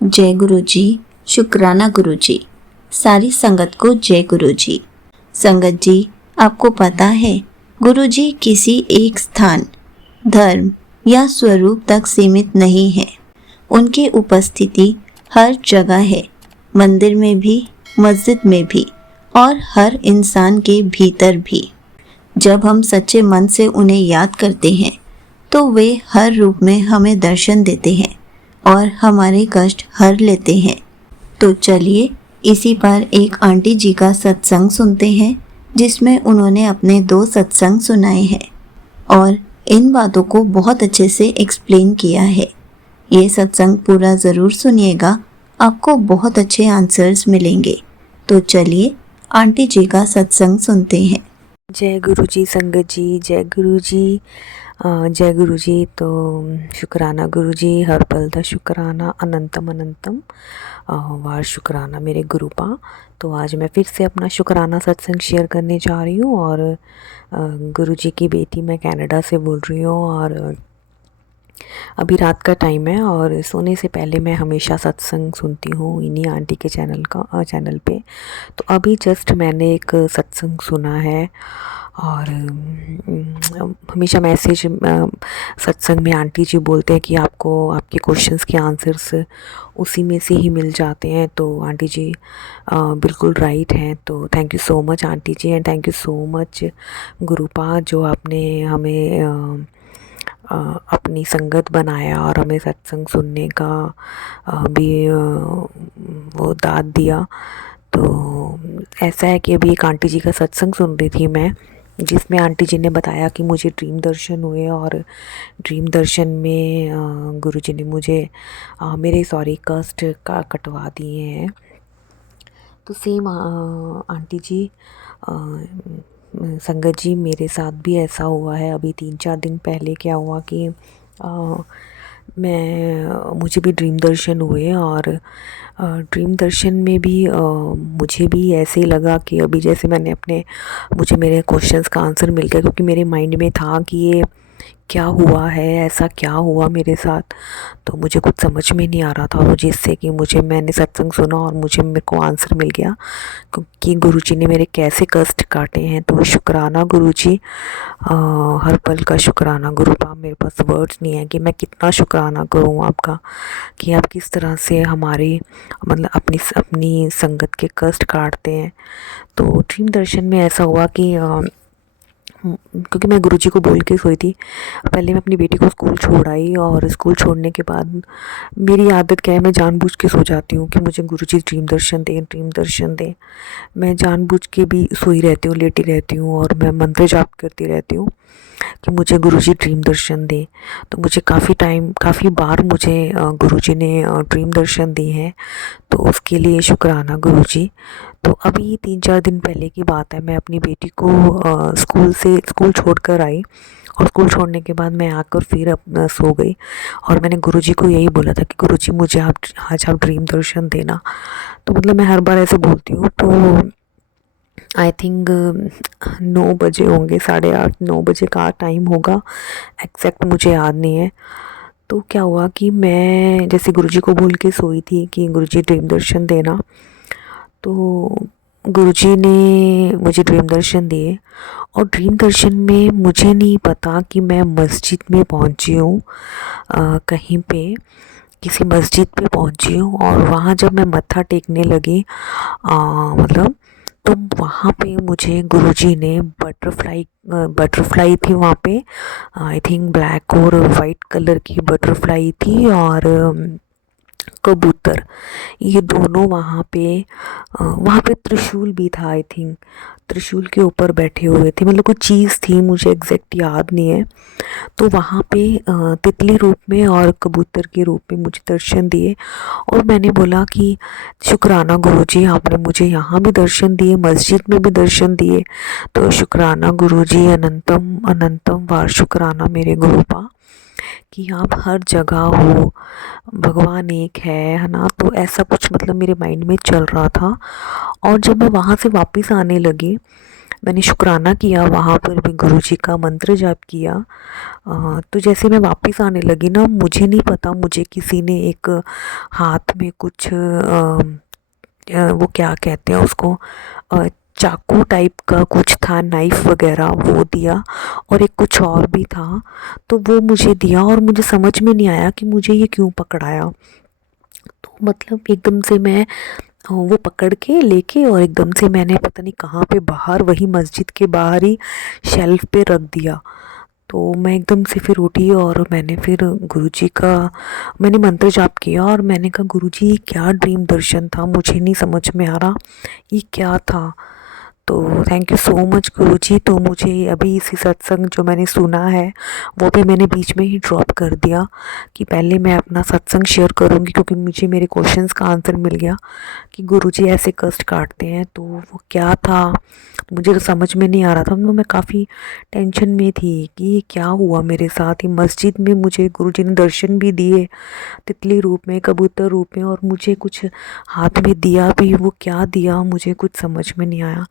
जय गुरु जी। शुक्राना गुरु जी। सारी संगत को जय गुरु जी। संगत जी, आपको पता है गुरु जी किसी एक स्थान, धर्म या स्वरूप तक सीमित नहीं है। उनकी उपस्थिति हर जगह है, मंदिर में भी, मस्जिद में भी और हर इंसान के भीतर भी। जब हम सच्चे मन से उन्हें याद करते हैं तो वे हर रूप में हमें दर्शन देते हैं और हमारे कष्ट हर लेते हैं। तो चलिए इसी पर एक आंटी जी का सत्संग सुनते हैं, जिसमें उन्होंने अपने 2 सत्संग सुनाए हैं और इन बातों को बहुत अच्छे से एक्सप्लेन किया है। ये सत्संग पूरा ज़रूर सुनिएगा, आपको बहुत अच्छे आंसर्स मिलेंगे। तो चलिए आंटी जी का सत्संग सुनते हैं। जय गुरु जी संगत जी, जय गुरु जी। जय गुरु जी। तो शुक्राना गुरु जी, हर पल दा शुक्राना, अनंतम अनंतम वार शुक्राना मेरे गुरुपा। तो आज मैं फिर से अपना शुक्राना सत्संग शेयर करने जा रही हूँ और गुरु जी की बेटी मैं कनाडा से बोल रही हूँ और अभी रात का टाइम है और सोने से पहले मैं हमेशा सत्संग सुनती हूँ इन्हीं आंटी के चैनल पे। तो अभी जस्ट मैंने एक सत्संग सुना है और हमेशा मैसेज सत्संग में आंटी जी बोलते हैं कि आपको आपके क्वेश्चंस के आंसर्स उसी में से ही मिल जाते हैं। तो आंटी जी बिल्कुल राइट हैं। तो thank you so much aunty ji and thank you so much Gurupa, जो आपने हमें अपनी संगत बनाया और हमें सत्संग सुनने का भी वो दाद दिया। तो ऐसा है कि अभी एक आंटी जी का सत्संग सुन रही थी मैं, जिसमें आंटी जी ने बताया कि मुझे ड्रीम दर्शन हुए और ड्रीम दर्शन में गुरु जी ने मुझे मेरे कष्ट का कटवा दिए हैं। तो सेम आंटी जी संगत जी, मेरे साथ भी ऐसा हुआ है। अभी 3-4 दिन पहले क्या हुआ कि मुझे भी ड्रीम दर्शन हुए और ड्रीम दर्शन में भी मुझे भी ऐसे ही लगा कि अभी जैसे मुझे मेरे क्वेश्चंस का आंसर मिल गया, क्योंकि मेरे माइंड में था कि ये क्या हुआ है, ऐसा क्या हुआ मेरे साथ। तो मुझे कुछ समझ में नहीं आ रहा था और जिससे कि मैंने सत्संग सुना और मेरे को आंसर मिल गया कि गुरुजी ने मेरे कैसे कष्ट काटे हैं। तो शुक्राना गुरुजी, हर पल का शुक्राना गुरुपा। मेरे पास वर्ड्स नहीं है कि मैं कितना शुक्राना करूँ आपका, कि आप किस तरह से हमारे अपनी संगत के कष्ट काटते हैं। तो ड्रीम दर्शन में ऐसा हुआ कि क्योंकि मैं गुरुजी को बोल के सोई थी। पहले मैं अपनी बेटी को स्कूल छोड़ आई और स्कूल छोड़ने के बाद मेरी आदत क्या है, मैं जानबूझ के सो जाती हूँ कि मुझे गुरुजी ड्रीम दर्शन दें, ड्रीम दर्शन दें। मैं जानबूझ के भी सोई रहती हूँ, लेटी रहती हूँ और मैं मंत्र जाप करती रहती हूँ कि मुझे गुरुजी ड्रीम दर्शन दें। तो मुझे काफ़ी बार मुझे गुरुजी ने ड्रीम दर्शन दिए हैं। तो उसके लिए शुक्राना गुरुजी। तो अभी 3-4 दिन पहले की बात है, मैं अपनी बेटी को स्कूल छोड़कर आई और स्कूल छोड़ने के बाद मैं आकर फिर अपना सो गई और मैंने गुरुजी को यही बोला था कि गुरुजी मुझे आज आप ड्रीम दर्शन देना। तो मैं हर बार ऐसे बोलती हूँ। तो आई थिंक 9 बजे होंगे, 8:30-9 बजे का टाइम होगा, एग्जैक्ट मुझे याद नहीं है। तो क्या हुआ कि मैं जैसे गुरुजी को बोल के सोई थी कि गुरुजी ड्रीम दर्शन देना। तो गुरुजी ने मुझे ड्रीम दर्शन दिए और ड्रीम दर्शन में मुझे नहीं पता कि मैं मस्जिद में पहुंची हूँ, कहीं पे किसी मस्जिद पे पहुंची हूँ। और वहाँ जब मैं मत्था टेकने लगी तो वहाँ पे मुझे गुरुजी ने बटरफ्लाई थी वहाँ पे, आई थिंक ब्लैक और वाइट कलर की बटरफ्लाई थी और कबूतर, ये दोनों वहाँ पे त्रिशूल भी था। आई थिंक त्रिशूल के ऊपर बैठे हुए थे, कुछ चीज़ थी, मुझे एग्जैक्ट याद नहीं है। तो वहाँ पे तितली रूप में और कबूतर के रूप में मुझे दर्शन दिए और मैंने बोला कि शुक्राना गुरुजी, आपने मुझे यहाँ भी दर्शन दिए, मस्जिद में भी दर्शन दिए। तो शुक्राना गुरुजी, अनंतम अनंतम वार शुक्राना मेरे गुरुपा, कि आप हर जगह हो, भगवान एक है ना। तो ऐसा कुछ मेरे माइंड में चल रहा था। और जब मैं वहाँ से वापस आने लगी मैंने शुक्राना किया, वहाँ पर भी गुरुजी का मंत्र जाप किया। तो जैसे मैं वापस आने लगी ना, मुझे नहीं पता, मुझे किसी ने एक हाथ में कुछ वो क्या कहते हैं उसको, चाकू टाइप का कुछ था, नाइफ़ वगैरह वो दिया, और एक कुछ और भी था, तो वो मुझे दिया और मुझे समझ में नहीं आया कि मुझे ये क्यों पकड़ाया। तो मतलब एकदम से मैं वो पकड़ के लेके और एकदम से मैंने पता नहीं कहाँ पे बाहर, वही मस्जिद के बाहर ही शेल्फ पे रख दिया। तो मैं एकदम से फिर उठी और मैंने फिर गुरुजी का मैंने मंत्र जाप किया और मैंने कहा, गुरुजी ये क्या ड्रीम दर्शन था, मुझे नहीं समझ में आ रहा ये क्या था। तो थैंक यू सो मच गुरुजी। तो मुझे अभी इसी सत्संग जो मैंने सुना है वो भी मैंने बीच में ही ड्रॉप कर दिया कि पहले मैं अपना सत्संग शेयर करूँगी, क्योंकि मुझे मेरे क्वेश्चंस का आंसर मिल गया कि गुरुजी ऐसे कष्ट काटते हैं। तो वो क्या था मुझे तो समझ में नहीं आ रहा था, तो मैं काफ़ी टेंशन में थी कि ये क्या हुआ मेरे साथ। ये मस्जिद में मुझे गुरुजी ने दर्शन भी दिए तितली रूप में, कबूतर रूप में, और मुझे कुछ हाथ में दिया भी, वो क्या दिया मुझे कुछ समझ में नहीं आया।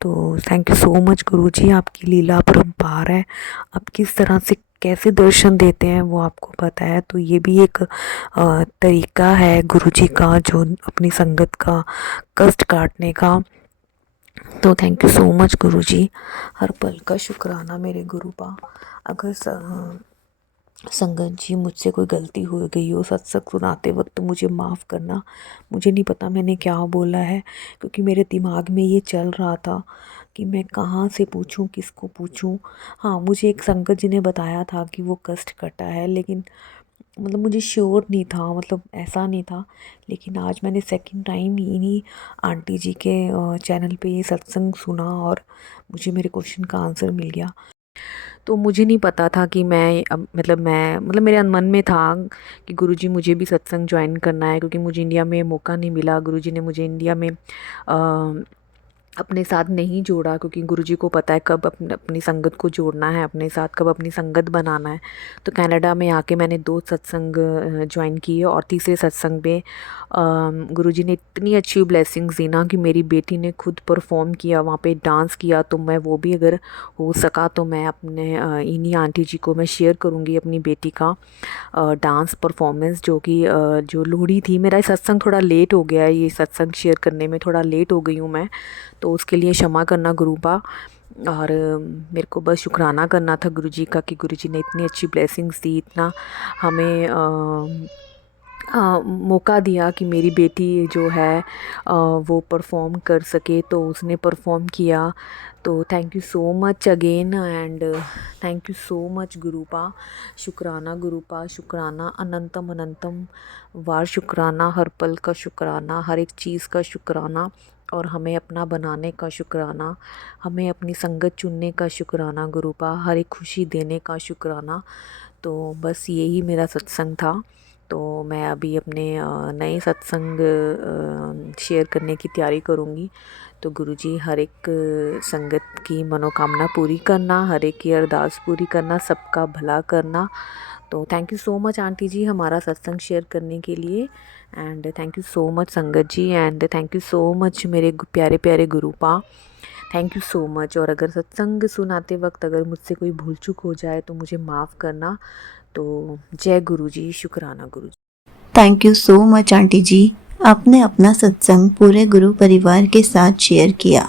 तो थैंक यू सो मच गुरुजी, आपकी लीला अपरंपार है। आप किस तरह से कैसे दर्शन देते हैं वो आपको पता है। तो ये भी एक तरीका है गुरुजी का, जो अपनी संगत का कष्ट काटने का। तो थैंक यू सो मच गुरुजी, हर पल का शुक्राना मेरे गुरुपा। अगर संगत जी मुझसे कोई गलती हो गई हो सत्संग सुनाते वक्त, तो मुझे माफ़ करना। मुझे नहीं पता मैंने क्या बोला है, क्योंकि मेरे दिमाग में ये चल रहा था कि मैं कहाँ से पूछूं, किसको पूछूं। हाँ, मुझे एक संगत जी ने बताया था कि वो कष्ट कटा है, लेकिन मतलब मुझे श्योर नहीं था, मतलब ऐसा नहीं था। लेकिन आज मैंने सेकंड टाइम इन्हीं आंटी जी के चैनल पे ये सत्संग सुना और मुझे मेरे क्वेश्चन का आंसर मिल गया। तो मुझे नहीं पता था कि मैं अब मतलब मेरे मन में था कि गुरुजी मुझे भी सत्संग ज्वाइन करना है, क्योंकि मुझे इंडिया में मौका नहीं मिला। गुरुजी ने मुझे इंडिया में अपने साथ नहीं जोड़ा, क्योंकि गुरुजी को पता है कब अपनी संगत को जोड़ना है अपने साथ, कब अपनी संगत बनाना है। तो कनाडा में आके मैंने 2 सत्संग ज्वाइन किए और तीसरे सत्संग में गुरुजी ने इतनी अच्छी ब्लेसिंग्स दी ना कि मेरी बेटी ने खुद परफॉर्म किया, वहाँ पे डांस किया। तो मैं वो भी अगर हो सका तो मैं अपने इन्हीं आंटी जी को मैं शेयर करूँगी अपनी बेटी का डांस परफॉर्मेंस, जो कि जो लोहड़ी थी। मेरा सत्संग थोड़ा लेट हो गया है, ये सत्संग शेयर करने में थोड़ा लेट हो गई हूँ मैं, तो उसके लिए क्षमा करना गुरुपा। और मेरे को बस शुक्राना करना था गुरुजी का कि गुरुजी ने इतनी अच्छी ब्लेसिंग्स दी, इतना हमें मौका दिया कि मेरी बेटी जो है वो परफॉर्म कर सके। तो उसने परफॉर्म किया। तो thank you so much again, and thank you so much Gurupa. शुक्राना गुरुपा, शुक्राना अनंतम अनंतम वार, शुक्राना हर पल का शुक्राना, हर एक चीज़ का शुक्राना, और हमें अपना बनाने का शुक्राना, हमें अपनी संगत चुनने का शुक्राना गुरुपा, हर एक खुशी देने का शुक्राना। तो बस यही मेरा सत्संग था। तो मैं अभी अपने नए सत्संग शेयर करने की तैयारी करूँगी। तो गुरुजी हर एक संगत की मनोकामना पूरी करना, हर एक की अरदास पूरी करना, सबका भला करना। तो thank you so much aunty ji हमारा सत्संग शेयर करने के लिए, and thank you so much संगत जी, and thank you so much मेरे प्यारे प्यारे Gurupa. Thank you so much. और अगर सत्संग सुनाते वक्त अगर मुझसे कोई भूल चूक हो जाए तो मुझे माफ़ करना। तो जय गुरु जी, शुक्राना गुरु जी। Thank you so much aunty ji, आपने अपना सत्संग पूरे गुरु परिवार के साथ शेयर किया।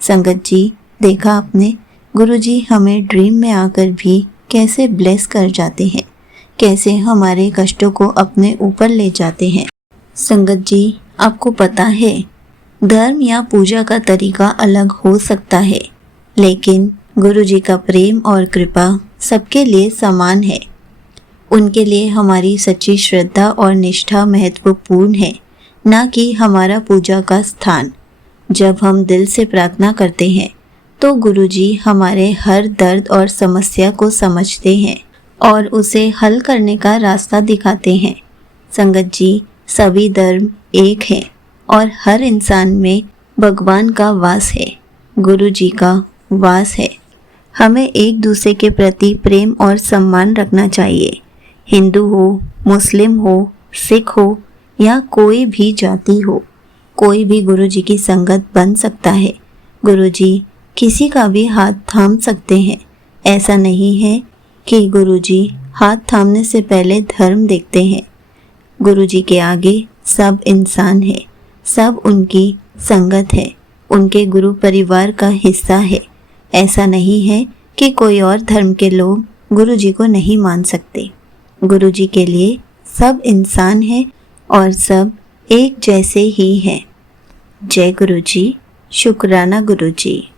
संगत जी, देखा आपने, गुरु जी हमें ड्रीम में आकर भी कैसे ब्लेस कर जाते हैं, कैसे हमारे कष्टों को अपने ऊपर ले जाते हैं। संगत जी, आपको पता है, धर्म या पूजा का तरीका अलग हो सकता है, लेकिन गुरु जी का प्रेम और कृपा सबके लिए समान है। उनके लिए हमारी सच्ची श्रद्धा और निष्ठा महत्वपूर्ण है, न कि हमारा पूजा का स्थान। जब हम दिल से प्रार्थना करते हैं तो गुरुजी हमारे हर दर्द और समस्या को समझते हैं और उसे हल करने का रास्ता दिखाते हैं। संगत जी, सभी धर्म एक हैं और हर इंसान में भगवान का वास है, गुरुजी का वास है। हमें एक दूसरे के प्रति प्रेम और सम्मान रखना चाहिए। हिंदू हो, मुस्लिम हो, सिख हो या कोई भी जाति हो, कोई भी गुरुजी की संगत बन सकता है। गुरुजी किसी का भी हाथ थाम सकते हैं। ऐसा नहीं है कि गुरुजी हाथ थामने से पहले धर्म देखते हैं। गुरुजी के आगे सब इंसान है, सब उनकी संगत है, उनके गुरु परिवार का हिस्सा है। ऐसा नहीं है कि कोई और धर्म के लोग गुरुजी को नहीं मान सकते। गुरुजी के लिए सब इंसान है और सब एक जैसे ही हैं। जय गुरुजी, शुक्राना गुरुजी।